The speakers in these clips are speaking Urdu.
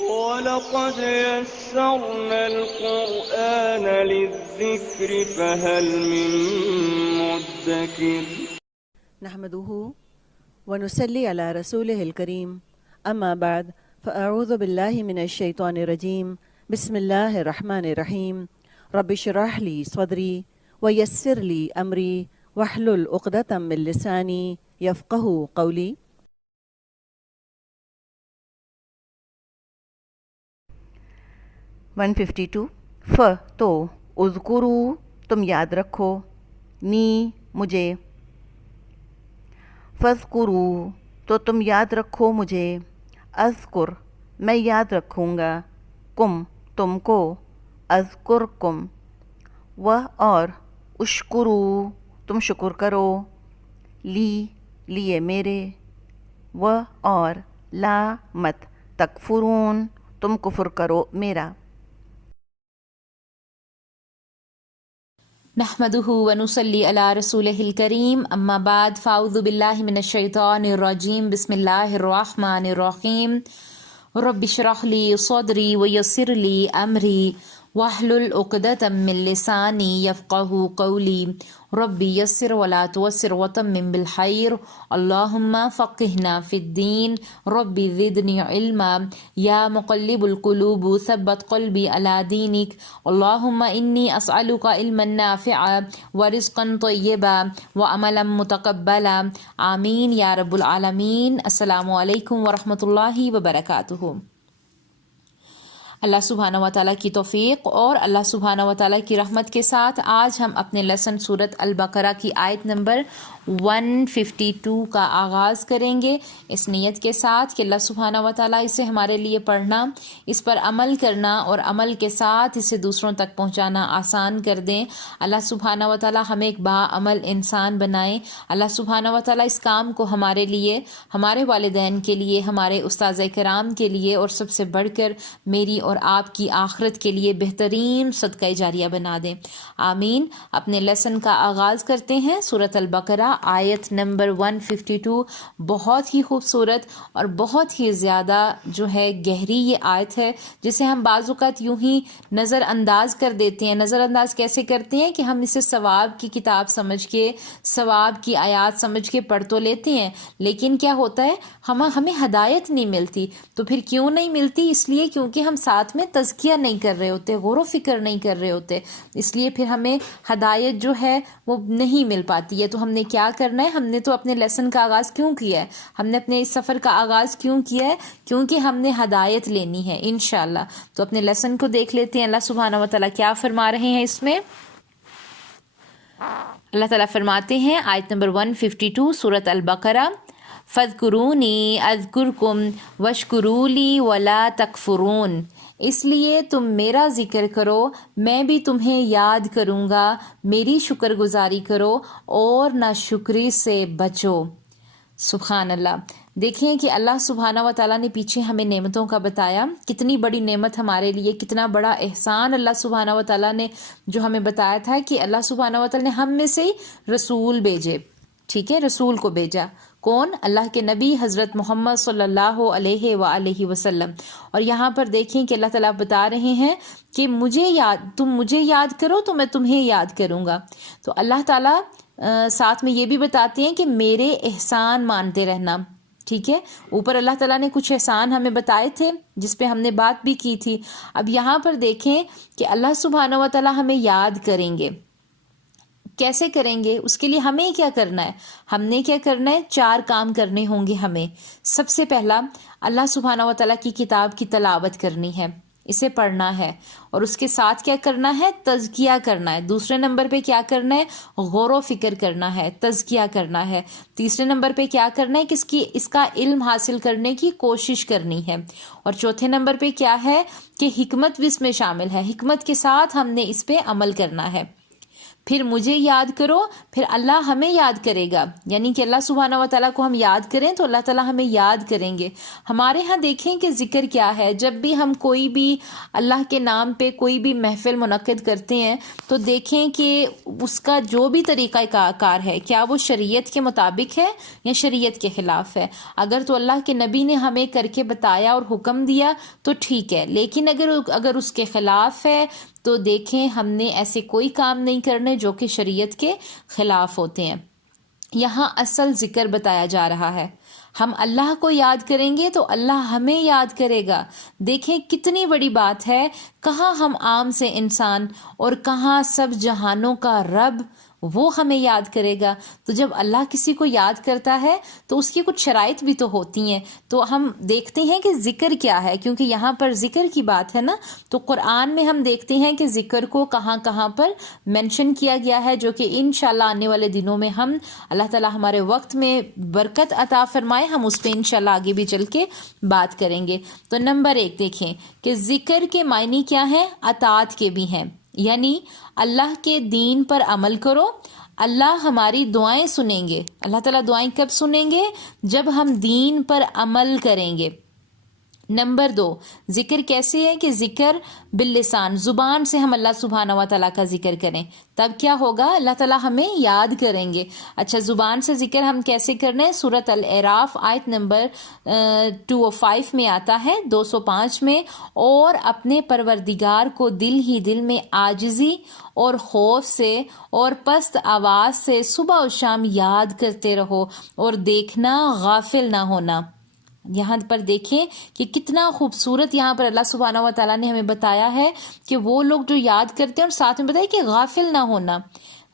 وَلَقَدْ يَسَّرْنَا الْقُرْآنَ لِلذِّكْرِ فَهَلْ مِن مُّدَّكِرٍ نحمده ونصلي على رسوله الكريم أما بعد فأعوذ بالله من الشيطان الرجيم بسم الله الرحمن الرحيم رب اشرح لي صدري ويسر لي أمري واحلل عقدة من لساني يفقهوا قولي. ف تو اذکرو تم یاد رکھو، نی مجھے، فذکرو تو تم یاد رکھو مجھے، اذکر میں یاد رکھوں گا، کم تم کو، اذکرکم و اور، اشکرو تم شکر کرو، لی لیے میرے، و اور، لا مت تکفرون تم کفر کرو میرا. نحمده ونصلي على رسوله الكريم اما بعد فاعوذ بالله من الشيطان الرجيم بسم الله الرحمن الرحيم رب اشرح لي صدري ويسر لي امري واحلل عقدة من لساني يفقهوا قولي رب يسر ولا تعسر وتمم بالخير اللهم فقهنا في الدين رب زدني علما يا مقلب القلوب ثبت قلبي على دينك اللهم إني أسألك علما نافعا ورزقا طيبا وعملا متقبلا آمين يا رب العالمين. السلام علیکم ورحمۃ اللہ وبرکاتہ. اللہ سبحانہ و تعالیٰ کی توفیق اور اللہ سبحانہ و تعالیٰ کی رحمت کے ساتھ آج ہم اپنے لیسن سورۃ البقرہ کی آیت نمبر 152 کا آغاز کریں گے، اس نیت کے ساتھ کہ اللہ سبحانہ و تعالیٰ اسے ہمارے لیے پڑھنا، اس پر عمل کرنا اور عمل کے ساتھ اسے دوسروں تک پہنچانا آسان کر دیں. اللہ سبحانہ و تعالیٰ ہمیں ایک باعمل انسان بنائیں. اللہ سبحانہ و تعالیٰ اس کام کو ہمارے لیے، ہمارے والدین کے لیے، ہمارے استاذ کرام کے لیے اور سب سے بڑھ کر میری اور آپ کی آخرت کے لیے بہترین صدقہ جاریہ بنا دیں. آمین. اپنے لیسن کا آغاز کرتے ہیں. سورۃ البقرہ آیت نمبر 152 بہت ہی خوبصورت اور بہت ہی زیادہ جو ہے گہری یہ آیت ہے، جسے ہم بعض اوقات یوں ہی نظر انداز کر دیتے ہیں. نظر انداز کیسے کرتے ہیں کہ ہم اسے ثواب کی کتاب سمجھ کے، ثواب کی آیات سمجھ کے پڑھ تو لیتے ہیں، لیکن کیا ہوتا ہے ہمیں ہدایت نہیں ملتی. تو پھر کیوں نہیں ملتی؟ اس لیے کیونکہ ہم ساتھ میں تزکیہ نہیں کر رہے ہوتے، غور و فکر نہیں کر رہے ہوتے، اس لیے پھر ہمیں ہدایت جو ہے وہ نہیں مل پاتی ہے. تو ہم نے کیا کرنا ہے؟ ہم نے تو اپنے لیسن کا آغاز کیوں کیا ہے؟ ہم نے اپنے اس سفر کا آغاز کیوں کیا ہے؟ کیونکہ ہم نے ہدایت لینی ہے انشاءاللہ. تو اپنے لیسن کو دیکھ لیتے ہیں اللہ سبحانہ و تعالیٰ کیا فرما رہے ہیں اس میں. اللہ تعالیٰ فرماتے ہیں آیت نمبر 152 سورۃ البقرہ، فَاذْكُرُونِي أَذْكُرْكُمْ وَاشْكُرُوا لِي وَلَا تَكْفُرُونَ، اس لیے تم میرا ذکر کرو، میں بھی تمہیں یاد کروں گا، میری شکر گزاری کرو اور ناشکری سے بچو. سبحان اللہ. دیکھیں کہ اللہ سبحانہ و تعالیٰ نے پیچھے ہمیں نعمتوں کا بتایا، کتنی بڑی نعمت ہمارے لیے، کتنا بڑا احسان اللہ سبحانہ و تعالیٰ نے جو ہمیں بتایا تھا کہ اللہ سبحانہ و تعالیٰ نے ہم میں سے ہی رسول بھیجے. ٹھیک ہے، رسول کو بھیجا. کون؟ اللہ کے نبی حضرت محمد صلی اللہ علیہ وآلہ وسلم. اور یہاں پر دیکھیں کہ اللہ تعالیٰ بتا رہے ہیں کہ تم مجھے یاد کرو تو میں تمہیں یاد کروں گا. تو اللہ تعالیٰ ساتھ میں یہ بھی بتاتے ہیں کہ میرے احسان مانتے رہنا. ٹھیک ہے، اوپر اللہ تعالیٰ نے کچھ احسان ہمیں بتائے تھے جس پہ ہم نے بات بھی کی تھی. اب یہاں پر دیکھیں کہ اللہ سبحانہ و تعالیٰ ہمیں یاد کریں گے. کیسے کریں گے؟ اس کے لیے ہمیں کیا کرنا ہے؟ ہم نے کیا کرنا ہے؟ 4 کام کرنے ہوں گے ہمیں. سب سے پہلا، اللہ سبحانہ و تعالیٰ کی کتاب کی تلاوت کرنی ہے، اسے پڑھنا ہے، اور اس کے ساتھ کیا کرنا ہے؟ تزکیہ کرنا ہے. دوسرے نمبر پہ کیا کرنا ہے؟ غور و فکر کرنا ہے، تزکیہ کرنا ہے. تیسرے نمبر پہ کیا کرنا ہے؟ اس کا علم حاصل کرنے کی کوشش کرنی ہے. اور چوتھے نمبر پہ کیا ہے کہ حکمت بھی اس میں شامل ہے، حکمت کے ساتھ ہم نے اس پہ عمل کرنا ہے. پھر مجھے یاد کرو، پھر اللہ ہمیں یاد کرے گا، یعنی کہ اللہ سبحانہ و تعالیٰ کو ہم یاد کریں تو اللہ تعالیٰ ہمیں یاد کریں گے۔ ہمارے ہاں دیکھیں کہ ذکر کیا ہے، جب بھی ہم کوئی بھی اللہ کے نام پہ کوئی بھی محفل منعقد کرتے ہیں تو دیکھیں کہ اس کا جو بھی طریقہ کار ہے کیا وہ شریعت کے مطابق ہے یا شریعت کے خلاف ہے۔ اگر تو اللہ کے نبی نے ہمیں کر کے بتایا اور حکم دیا تو ٹھیک ہے، لیکن اگر اس کے خلاف ہے تو دیکھیں ہم نے ایسے کوئی کام نہیں کرنے جو کہ شریعت کے خلاف ہوتے ہیں۔ یہاں اصل ذکر بتایا جا رہا ہے، ہم اللہ کو یاد کریں گے تو اللہ ہمیں یاد کرے گا۔ دیکھیں کتنی بڑی بات ہے، کہاں ہم عام سے انسان اور کہاں سب جہانوں کا رب، وہ ہمیں یاد کرے گا۔ تو جب اللہ کسی کو یاد کرتا ہے تو اس کی کچھ شرائط بھی تو ہوتی ہیں۔ تو ہم دیکھتے ہیں کہ ذکر کیا ہے، کیونکہ یہاں پر ذکر کی بات ہے نا، تو قرآن میں ہم دیکھتے ہیں کہ ذکر کو کہاں کہاں پر مینشن کیا گیا ہے، جو کہ انشاءاللہ آنے والے دنوں میں ہم اللہ تعالیٰ ہمارے وقت میں برکت عطا فرمائے، ہم اس پہ انشاءاللہ آگے بھی چل کے بات کریں گے۔ تو نمبر 1 دیکھیں کہ ذکر کے معنی کیا ہیں، اطاعت کے بھی ہیں، یعنی اللہ کے دین پر عمل کرو، اللہ ہماری دعائیں سنیں گے۔ اللہ تعالیٰ دعائیں کب سنیں گے؟ جب ہم دین پر عمل کریں گے۔ نمبر 2 ذکر کیسے ہے کہ ذکر باللسان، زبان سے ہم اللہ سبحانہ و تعالیٰ کا ذکر کریں، تب کیا ہوگا؟ اللہ تعالیٰ ہمیں یاد کریں گے۔ اچھا، زبان سے ذکر ہم کیسے کرنا ہے؟ سورۃ الاعراف آیت نمبر 205 میں آتا ہے، 205 میں، اور اپنے پروردگار کو دل ہی دل میں عاجزی اور خوف سے اور پست آواز سے صبح و شام یاد کرتے رہو اور دیکھنا غافل نہ ہونا۔ یہاں پر دیکھیں کہ کتنا خوبصورت یہاں پر اللہ سبحانہ و تعالیٰ نے ہمیں بتایا ہے کہ وہ لوگ جو یاد کرتے ہیں، اور ساتھ میں بتایا کہ غافل نہ ہونا۔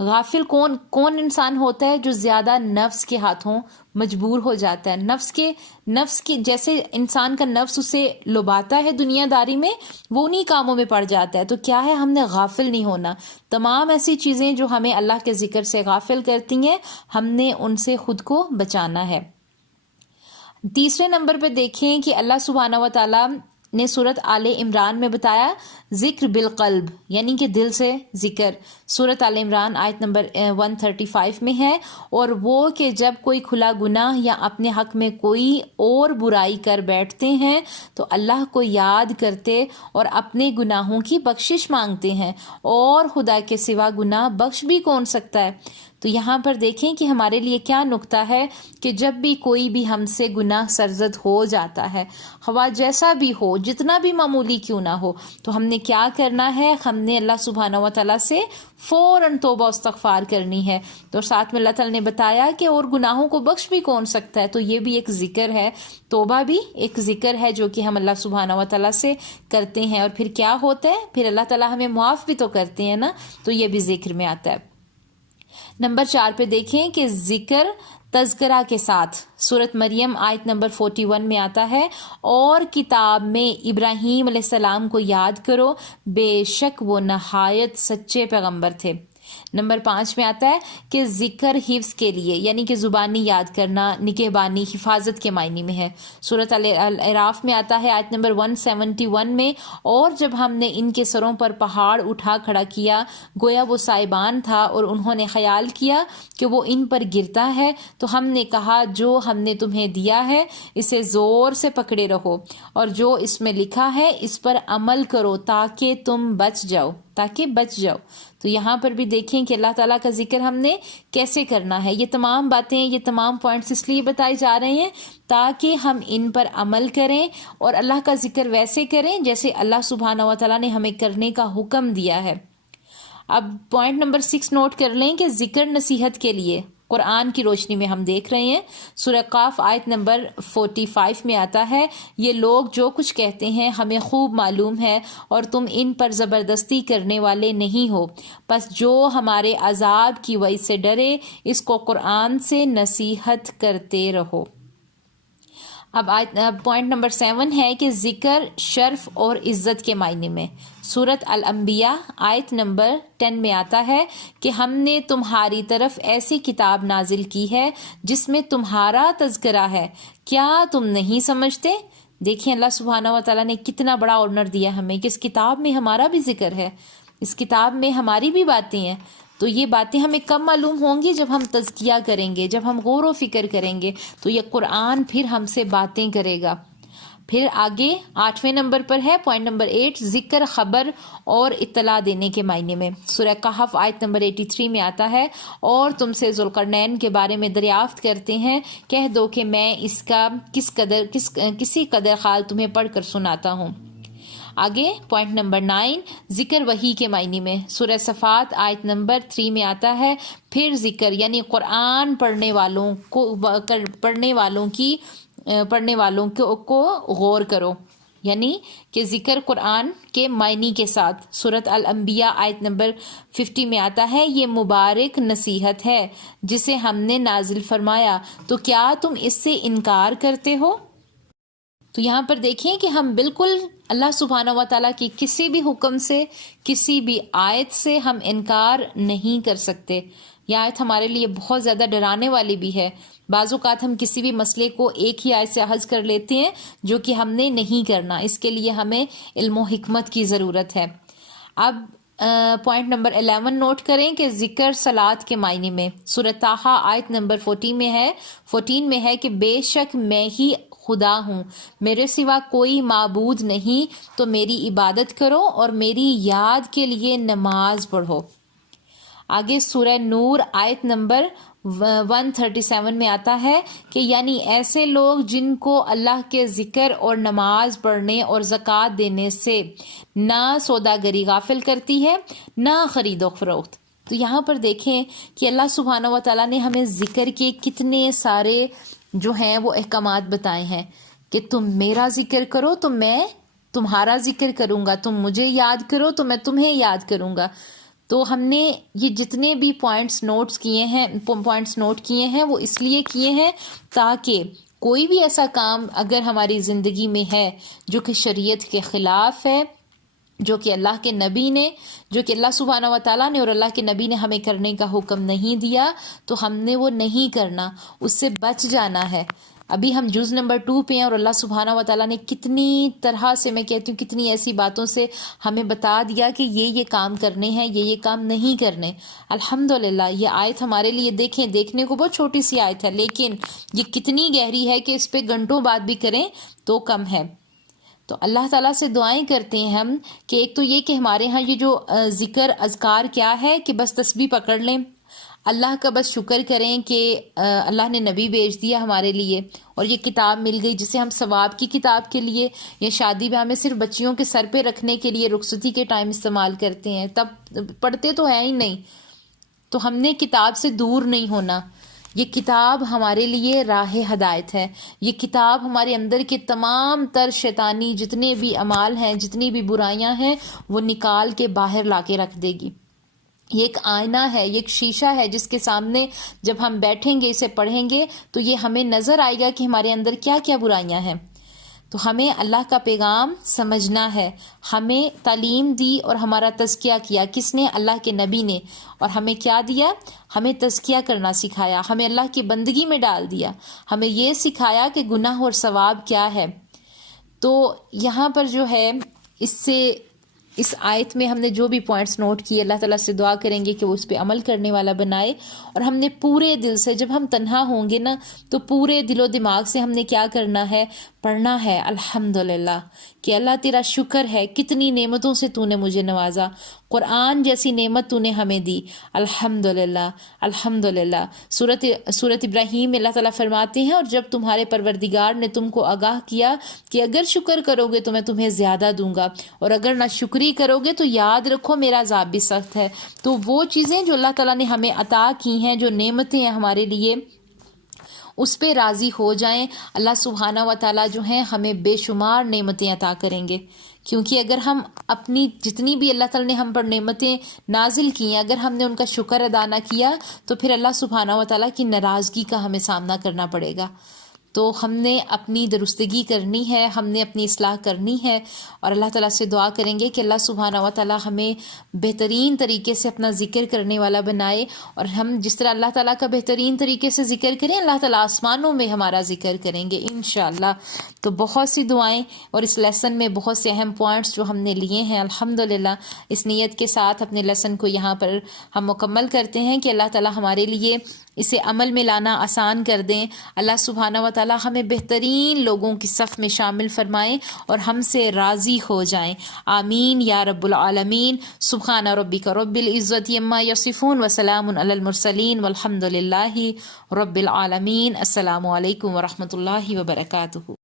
غافل کون انسان ہوتا ہے؟ جو زیادہ نفس کے ہاتھوں مجبور ہو جاتا ہے، نفس کے جیسے انسان کا نفس اسے لباتا ہے دنیا داری میں، وہ انہی کاموں میں پڑ جاتا ہے۔ تو کیا ہے؟ ہم نے غافل نہیں ہونا۔ تمام ایسی چیزیں جو ہمیں اللہ کے ذکر سے غافل کرتی ہیں، ہم نے ان سے خود کو بچانا ہے۔ تیسرے نمبر پہ دیکھیں کہ اللہ سبحانہ و تعالیٰ نے سورۃ آل عمران میں بتایا ذکر بالقلب، یعنی کہ دل سے ذکر۔ سورۃ آل عمران آیت نمبر 135 میں ہے، اور وہ کہ جب کوئی کھلا گناہ یا اپنے حق میں کوئی اور برائی کر بیٹھتے ہیں تو اللہ کو یاد کرتے اور اپنے گناہوں کی بخشش مانگتے ہیں، اور خدا کے سوا گناہ بخش بھی کون سکتا ہے۔ تو یہاں پر دیکھیں کہ ہمارے لیے کیا نکتہ ہے کہ جب بھی کوئی بھی ہم سے گناہ سرزد ہو جاتا ہے، خواہ جیسا بھی ہو، جتنا بھی معمولی کیوں نہ ہو، تو ہم نے کیا کرنا ہے؟ ہم نے اللہ سبحانہ و تعالیٰ سے فوراً توبہ استغفار کرنی ہے۔ تو ساتھ میں اللہ تعالیٰ نے بتایا کہ اور گناہوں کو بخش بھی کون سکتا ہے، تو یہ بھی ایک ذکر ہے، توبہ بھی ایک ذکر ہے جو کہ ہم اللہ سبحانہ و تعالیٰ سے کرتے ہیں۔ اور پھر کیا ہوتا ہے؟ پھر اللہ تعالیٰ ہمیں معاف بھی تو کرتے ہیں نا، تو یہ بھی ذکر میں آتا ہے۔ نمبر 4 پہ دیکھیں کہ ذکر تذکرہ کے ساتھ، سورۃ مریم آیت نمبر 41 میں آتا ہے، اور کتاب میں ابراہیم علیہ السلام کو یاد کرو، بے شک وہ نہایت سچے پیغمبر تھے۔ نمبر 5 میں آتا ہے کہ ذکر حفظ کے لیے، یعنی کہ زبانی یاد کرنا، نگہبانی، حفاظت کے معنی میں ہے۔ سورۃ الاعراف میں آتا ہے آیت نمبر 171 میں، اور جب ہم نے ان کے سروں پر پہاڑ اٹھا کھڑا کیا، گویا وہ سائبان تھا، اور انہوں نے خیال کیا کہ وہ ان پر گرتا ہے، تو ہم نے کہا جو ہم نے تمہیں دیا ہے اسے زور سے پکڑے رہو، اور جو اس میں لکھا ہے اس پر عمل کرو تاکہ تم بچ جاؤ۔ تو یہاں پر بھی دیکھیں کہ اللہ تعالیٰ کا ذکر ہم نے کیسے کرنا ہے۔ یہ تمام باتیں، یہ تمام پوائنٹس اس لیے بتائے جا رہے ہیں تاکہ ہم ان پر عمل کریں اور اللہ کا ذکر ویسے کریں جیسے اللہ سبحانہ و تعالیٰ نے ہمیں کرنے کا حکم دیا ہے۔ اب پوائنٹ نمبر 6 نوٹ کر لیں کہ ذکر نصیحت کے لیے، قرآن کی روشنی میں ہم دیکھ رہے ہیں، سورہ قاف آیت نمبر 45 میں آتا ہے، یہ لوگ جو کچھ کہتے ہیں ہمیں خوب معلوم ہے، اور تم ان پر زبردستی کرنے والے نہیں ہو، پس جو ہمارے عذاب کی وجہ سے ڈرے اس کو قرآن سے نصیحت کرتے رہو۔ اب پوائنٹ نمبر 7 ہے کہ ذکر شرف اور عزت کے معنی میں، سورۃ الانبیاء آیت نمبر 10 میں آتا ہے کہ ہم نے تمہاری طرف ایسی کتاب نازل کی ہے جس میں تمہارا تذکرہ ہے، کیا تم نہیں سمجھتے؟ دیکھیں اللہ سبحانہ و تعالیٰ نے کتنا بڑا آنر دیا ہمیں کہ اس کتاب میں ہمارا بھی ذکر ہے، اس کتاب میں ہماری بھی باتیں ہیں۔ تو یہ باتیں ہمیں کب معلوم ہوں گی؟ جب ہم تزکیہ کریں گے، جب ہم غور و فکر کریں گے، تو یہ قرآن پھر ہم سے باتیں کرے گا۔ پھر آگے 8ویں نمبر پر ہے پوائنٹ نمبر 8، ذکر، خبر اور اطلاع دینے کے معنی میں۔ سورہ کہف آیت نمبر 83 میں آتا ہے، اور تم سے ذوالقرنین کے بارے میں دریافت کرتے ہیں، کہہ دو کہ میں اس کا کسی قدر حال تمہیں پڑھ کر سناتا ہوں۔ آگے پوائنٹ نمبر 9، ذکر وحی کے معنی میں۔ سورہ صفات آیت نمبر 3 میں آتا ہے، پھر ذکر یعنی قرآن پڑھنے والوں کو غور کرو، یعنی کہ ذکر قرآن کے معنی کے ساتھ۔ سورۃ الانبیاء آیت نمبر 50 میں آتا ہے، یہ مبارک نصیحت ہے جسے ہم نے نازل فرمایا، تو کیا تم اس سے انکار کرتے ہو؟ تو یہاں پر دیکھیں کہ ہم بالکل اللہ سبحانہ و تعالیٰ کی کسی بھی حکم سے، کسی بھی آیت سے ہم انکار نہیں کر سکتے۔ یہ آیت ہمارے لیے بہت زیادہ ڈرانے والی بھی ہے۔ بعض اوقات ہم کسی بھی مسئلے کو ایک ہی آیت سے اخذ کر لیتے ہیں، جو کہ ہم نے نہیں کرنا۔ اس کے لیے ہمیں علم و حکمت کی ضرورت ہے۔ اب پوائنٹ نمبر 11 نوٹ کریں کہ ذکر صلاۃ کے معنی میں۔ سورہ طٰہٰ آیت نمبر 14 میں ہے کہ بے شک میں ہی خدا ہوں، میرے سوا کوئی معبود نہیں، تو میری عبادت کرو اور میری یاد کے لیے نماز پڑھو۔ آگے سورہ نور آیت نمبر 137 میں آتا ہے کہ یعنی ایسے لوگ جن کو اللہ کے ذکر اور نماز پڑھنے اور زکوٰۃ دینے سے نہ سوداگری غافل کرتی ہے، نہ خرید و فروخت۔ تو یہاں پر دیکھیں کہ اللہ سبحانہ و تعالیٰ نے ہمیں ذکر کے کتنے سارے جو ہیں وہ احکامات بتائے ہیں کہ تم میرا ذکر کرو تو میں تمہارا ذکر کروں گا، تم مجھے یاد کرو تو میں تمہیں یاد کروں گا۔ تو ہم نے یہ جتنے بھی پوائنٹس نوٹ کیے ہیں وہ اس لیے کیے ہیں تاکہ کوئی بھی ایسا کام اگر ہماری زندگی میں ہے جو کہ شریعت کے خلاف ہے، جو کہ اللہ سبحانہ و تعالیٰ نے اور اللہ کے نبی نے ہمیں کرنے کا حکم نہیں دیا، تو ہم نے وہ نہیں کرنا، اس سے بچ جانا ہے۔ ابھی ہم جز نمبر 2 پہ ہیں، اور اللہ سبحانہ و تعالیٰ نے کتنی طرح سے، میں کہتی ہوں کتنی ایسی باتوں سے ہمیں بتا دیا کہ یہ کام کرنے ہیں، یہ کام نہیں کرنے۔ الحمدللہ یہ آیت ہمارے لیے دیکھنے کو بہت چھوٹی سی آیت ہے، لیکن یہ کتنی گہری ہے کہ اس پہ گھنٹوں بات بھی کریں تو کم ہے۔ تو اللہ تعالیٰ سے دعائیں کرتے ہیں ہم کہ ایک تو یہ کہ ہمارے ہاں یہ جو ذکر اذکار کیا ہے کہ بس تسبیح پکڑ لیں، اللہ کا بس شکر کریں کہ اللہ نے نبی بھیج دیا ہمارے لیے، اور یہ کتاب مل گئی جسے ہم ثواب کی کتاب کے لیے یا شادی بیاہ میں صرف بچیوں کے سر پہ رکھنے کے لیے رخصتی کے ٹائم استعمال کرتے ہیں، تب پڑھتے تو ہے ہی نہیں۔ تو ہم نے کتاب سے دور نہیں ہونا۔ یہ کتاب ہمارے لیے راہ ہدایت ہے، یہ کتاب ہمارے اندر کے تمام تر شیطانی جتنے بھی اعمال ہیں، جتنی بھی برائیاں ہیں، وہ نکال کے باہر لا کے رکھ دے گی۔ یہ ایک آئینہ ہے، یہ ایک شیشہ ہے جس کے سامنے جب ہم بیٹھیں گے، اسے پڑھیں گے تو یہ ہمیں نظر آئے گا کہ ہمارے اندر کیا کیا برائیاں ہیں۔ تو ہمیں اللہ کا پیغام سمجھنا ہے۔ ہمیں تعلیم دی اور ہمارا تزکیہ کیا کس نے؟ اللہ کے نبی نے۔ اور ہمیں کیا دیا؟ ہمیں تزکیہ کرنا سکھایا، ہمیں اللہ کی بندگی میں ڈال دیا، ہمیں یہ سکھایا کہ گناہ اور ثواب کیا ہے۔ تو یہاں پر جو ہے اس آیت میں ہم نے جو بھی پوائنٹس نوٹ کیے، اللہ تعالیٰ سے دعا کریں گے کہ وہ اس پہ عمل کرنے والا بنائے، اور ہم نے پورے دل سے، جب ہم تنہا ہوں گے نا تو پورے دل و دماغ سے ہم نے کیا کرنا ہے؟ پڑھنا ہے الحمدللہ کہ اللہ تیرا شکر ہے، کتنی نعمتوں سے تو نے مجھے نوازا، قرآن جیسی نعمت تو نے ہمیں دی، الحمدللہ الحمدللہ۔ سورۃ ابراہیم میں اللہ تعالیٰ فرماتے ہیں، اور جب تمہارے پروردگار نے تم کو آگاہ کیا کہ اگر شکر کرو گے تو میں تمہیں زیادہ دوں گا، اور اگر نہ شکری کرو گے تو یاد رکھو میرا عذاب بھی سخت ہے۔ تو وہ چیزیں جو اللہ تعالیٰ نے ہمیں عطا کی ہیں، جو نعمتیں ہیں ہمارے لیے، اس پہ راضی ہو جائیں۔ اللہ سبحانہ و تعالیٰ جو ہیں ہمیں بے شمار نعمتیں عطا کریں گے، کیونکہ اگر ہم اپنی جتنی بھی اللہ تعالیٰ نے ہم پر نعمتیں نازل کی ہیں، اگر ہم نے ان کا شکر ادا نہ کیا تو پھر اللہ سبحانہ و تعالیٰ کی ناراضگی کا ہمیں سامنا کرنا پڑے گا۔ تو ہم نے اپنی درستگی کرنی ہے، ہم نے اپنی اصلاح کرنی ہے، اور اللہ تعالیٰ سے دعا کریں گے کہ اللہ سبحانہ و تعالیٰ ہمیں بہترین طریقے سے اپنا ذکر کرنے والا بنائے، اور ہم جس طرح اللہ تعالیٰ کا بہترین طریقے سے ذکر کریں، اللہ تعالیٰ آسمانوں میں ہمارا ذکر کریں گے انشاءاللہ۔ تو بہت سی دعائیں اور اس لیسن میں بہت سے اہم پوائنٹس جو ہم نے لیے ہیں، الحمدللہ اس نیت کے ساتھ اپنے لیسن کو یہاں پر ہم مکمل کرتے ہیں کہ اللہ تعالیٰ ہمارے لیے اسے عمل میں لانا آسان کر دیں، اللہ سبحانہ و تعالیٰ ہمیں بہترین لوگوں کی صف میں شامل فرمائیں اور ہم سے راضی ہو جائیں، آمین یا رب العالمین۔ سبحان ربک رب العزت عما یصفون وسلام علی المرسلین والحمد للہ رب العالمین۔ السلام علیکم ورحمۃ اللہ وبرکاتہ۔